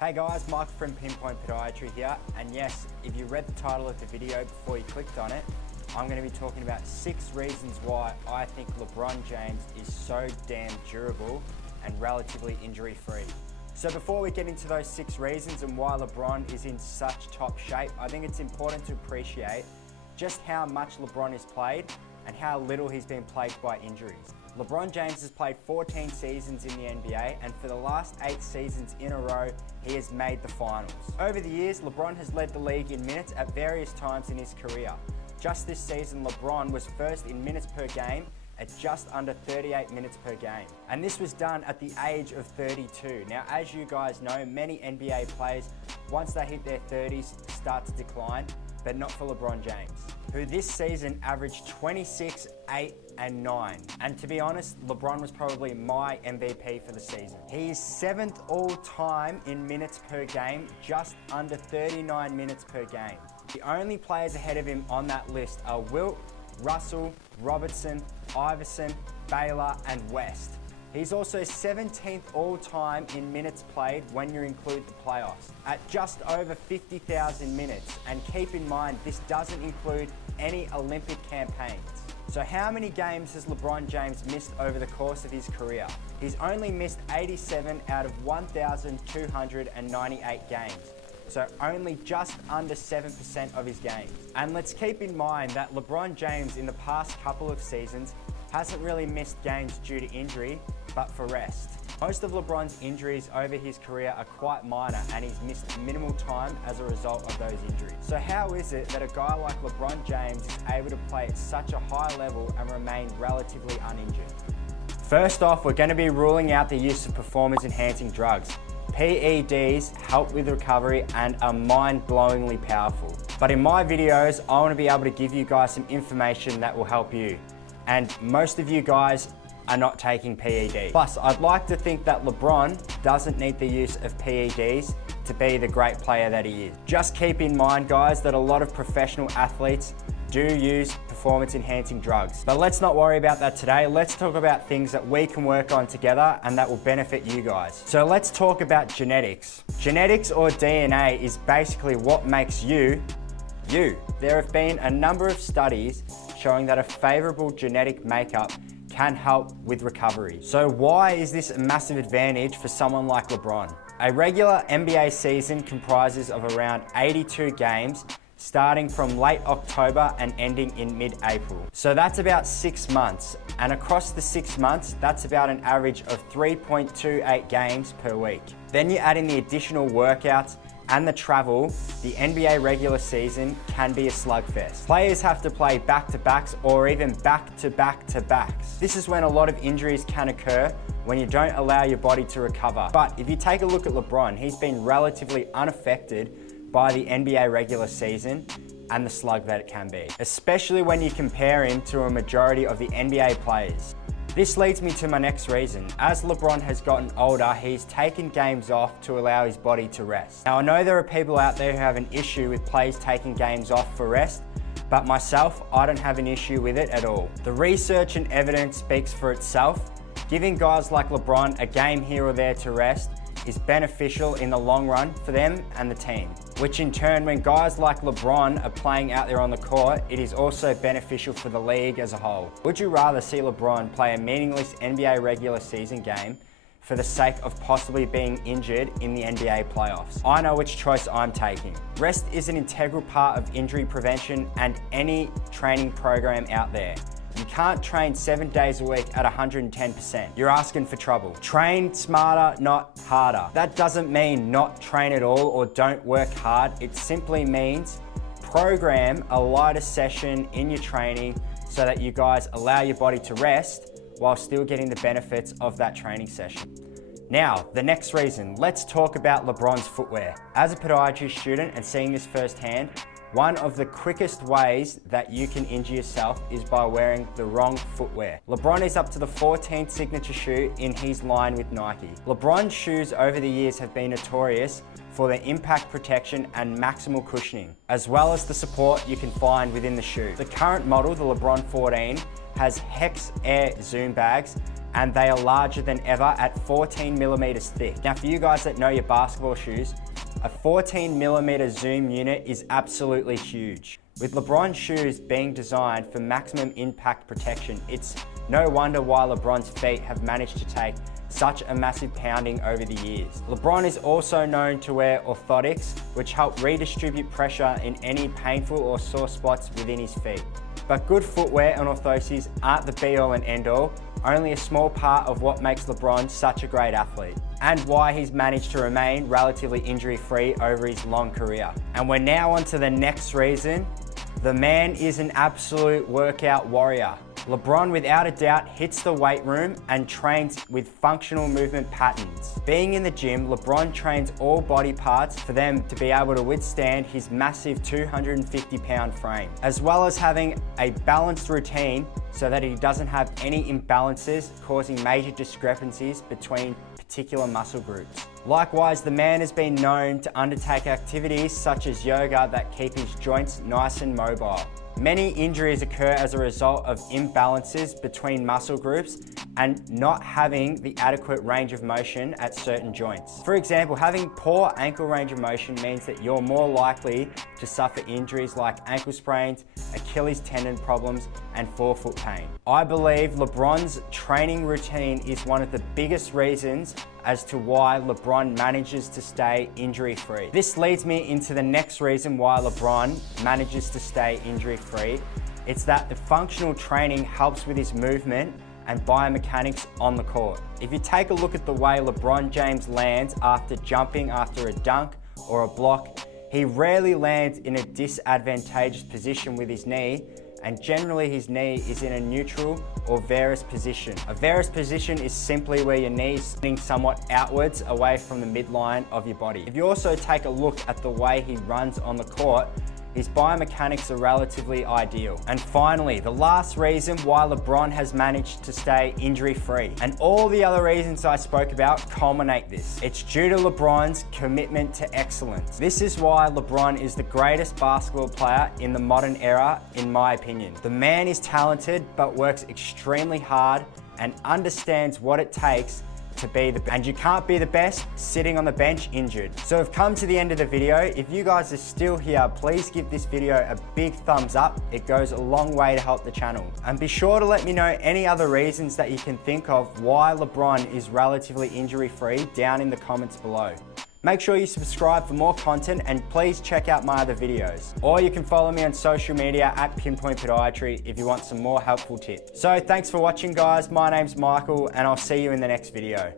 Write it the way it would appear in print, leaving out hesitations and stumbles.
Hey guys, Mike from Pinpoint Podiatry here, and yes, if you read the title of the video before you clicked on it, I'm going to be talking about 6 reasons why I think LeBron James is so damn durable and relatively injury-free. So before we get into those 6 reasons and why LeBron is in such top shape, I think it's important to appreciate just how much LeBron is played and how little he's been plagued by injuries. LeBron James has played 14 seasons in the NBA, and for the last 8 seasons in a row, he has made the finals. Over the years, LeBron has led the league in minutes at various times in his career. Just this season, LeBron was first in minutes per game at just under 38 minutes per game. And this was done at the age of 32. Now, as you guys know, many NBA players, once they hit their 30s, start to decline, but not for LeBron James, who this season averaged 26, 8, and 9. And to be honest, LeBron was probably my MVP for the season. He is 7th all time in minutes per game, just under 39 minutes per game. The only players ahead of him on that list are Wilt, Russell, Robertson, Iverson, Baylor, and West. He's also 17th all time in minutes played when you include the playoffs, at just over 50,000 minutes. And keep in mind, this doesn't include any Olympic campaigns. So how many games has LeBron James missed over the course of his career? He's only missed 87 out of 1,298 games. So only just under 7% of his games. And let's keep in mind that LeBron James in the past couple of seasons hasn't really missed games due to injury, but for rest. Most of LeBron's injuries over his career are quite minor, and he's missed minimal time as a result of those injuries. So how is it that a guy like LeBron James is able to play at such a high level and remain relatively uninjured? First off, we're going to be ruling out the use of performance-enhancing drugs. PEDs help with recovery and are mind-blowingly powerful. But in my videos, I want to be able to give you guys some information that will help you. And most of you guys are not taking PEDs. Plus, I'd like to think that LeBron doesn't need the use of PEDs to be the great player that he is. Just keep in mind, guys, that a lot of professional athletes do use performance-enhancing drugs. But let's not worry about that today. Let's talk about things that we can work on together and that will benefit you guys. So let's talk about genetics. Genetics, or DNA, is basically what makes you, you. There have been a number of studies showing that a favorable genetic makeup can help with recovery. So why is this a massive advantage for someone like LeBron? A regular NBA season comprises of around 82 games, starting from late October and ending in mid-April. So that's about 6 months. And across the 6 months, that's about an average of 3.28 games per week. Then you add in the additional workouts and the travel, the NBA regular season can be a slugfest. Players have to play back-to-backs or even back-to-back-to-backs. This is when a lot of injuries can occur when you don't allow your body to recover. But if you take a look at LeBron, he's been relatively unaffected by the NBA regular season and the slug that it can be, especially when you compare him to a majority of the NBA players. This leads me to my next reason. As LeBron has gotten older, he's taken games off to allow his body to rest. Now, I know there are people out there who have an issue with players taking games off for rest, but myself, I don't have an issue with it at all. The research and evidence speaks for itself. Giving guys like LeBron a game here or there to rest is beneficial in the long run for them and the team, which in turn, when guys like LeBron are playing out there on the court, it is also beneficial for the league as a whole. Would you rather see LeBron play a meaningless NBA regular season game for the sake of possibly being injured in the NBA playoffs? I know which choice I'm taking. Rest is an integral part of injury prevention and any training program out there. You can't train 7 days a week at 110%. You're asking for trouble. Train smarter, not harder. That doesn't mean not train at all or don't work hard. It simply means program a lighter session in your training so that you guys allow your body to rest while still getting the benefits of that training session. Now, the next reason, let's talk about LeBron's footwear. As a podiatry student and seeing this firsthand, one of the quickest ways that you can injure yourself is by wearing the wrong footwear. LeBron is up to the 14th signature shoe in his line with Nike. LeBron's shoes over the years have been notorious for their impact protection and maximal cushioning, as well as the support you can find within the shoe. The current model, the LeBron 14, has Hex Air Zoom bags, and they are larger than ever at 14 millimeters thick. Now for you guys that know your basketball shoes, a 14 millimeter zoom unit is absolutely huge. With LeBron shoes being designed for maximum impact protection, it's no wonder why LeBron's feet have managed to take such a massive pounding over the years. LeBron is also known to wear orthotics, which help redistribute pressure in any painful or sore spots within his feet. But good footwear and orthoses aren't the be-all and end-all, only a small part of what makes LeBron such a great athlete, and why he's managed to remain relatively injury-free over his long career. And we're now on to the next reason. The man is an absolute workout warrior. LeBron, without a doubt, hits the weight room and trains with functional movement patterns. Being in the gym, LeBron trains all body parts for them to be able to withstand his massive 250-pound frame, as well as having a balanced routine so that he doesn't have any imbalances causing major discrepancies between particular muscle groups. Likewise, the man has been known to undertake activities such as yoga that keep his joints nice and mobile. Many injuries occur as a result of imbalances between muscle groups and not having the adequate range of motion at certain joints. For example, having poor ankle range of motion means that you're more likely to suffer injuries like ankle sprains, Achilles tendon problems, and forefoot pain. I believe LeBron's training routine is one of the biggest reasons as to why LeBron manages to stay injury-free. This leads me into the next reason why LeBron manages to stay injury-free. It's that the functional training helps with his movement and biomechanics on the court. If you take a look at the way LeBron James lands after jumping after a dunk or a block, he rarely lands in a disadvantageous position with his knee, and generally his knee is in a neutral or varus position. A varus position is simply where your knee is sitting somewhat outwards away from the midline of your body. If you also take a look at the way he runs on the court, his biomechanics are relatively ideal. And finally, the last reason why LeBron has managed to stay injury-free, and all the other reasons I spoke about culminate this. It's due to LeBron's commitment to excellence. This is why LeBron is the greatest basketball player in the modern era, in my opinion. The man is talented, but works extremely hard and understands what it takes to be the best. And you can't be the best sitting on the bench injured. So we've come to the end of the video. If you guys are still here, please give this video a big thumbs up. It goes a long way to help the channel. And be sure to let me know any other reasons that you can think of why LeBron is relatively injury-free down in the comments below. Make sure you subscribe for more content, and please check out my other videos. Or you can follow me on social media at Pinpoint Podiatry if you want some more helpful tips. So thanks for watching, guys. My name's Michael, and I'll see you in the next video.